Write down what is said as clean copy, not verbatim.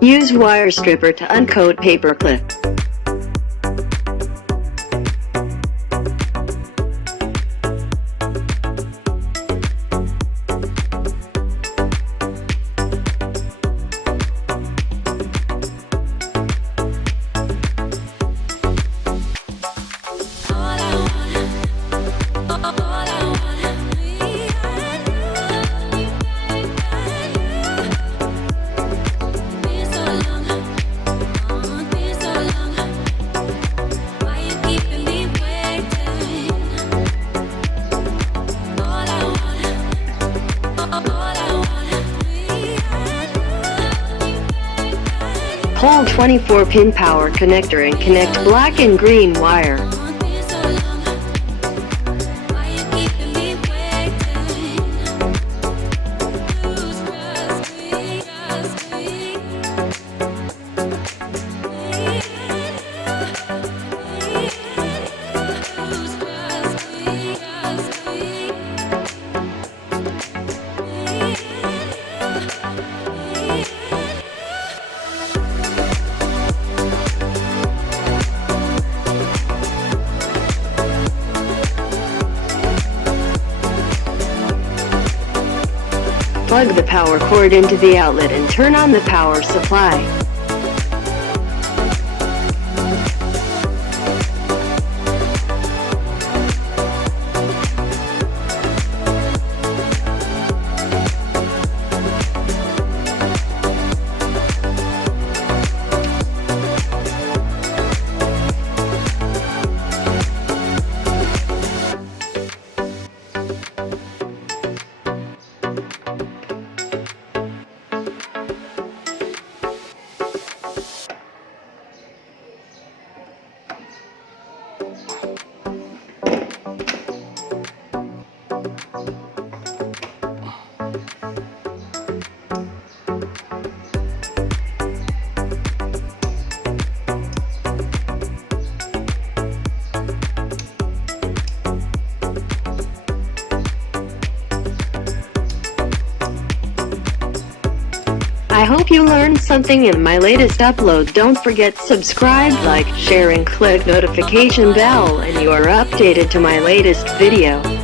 Use wire stripper to uncoat paperclip. Pull 24-pin power connector and connect black and green wire. Plug the power cord into the outlet and turn on the power supply. I hope you learned something in my latest upload. Don't forget subscribe, like, share and click notification bell and you are updated to my latest video.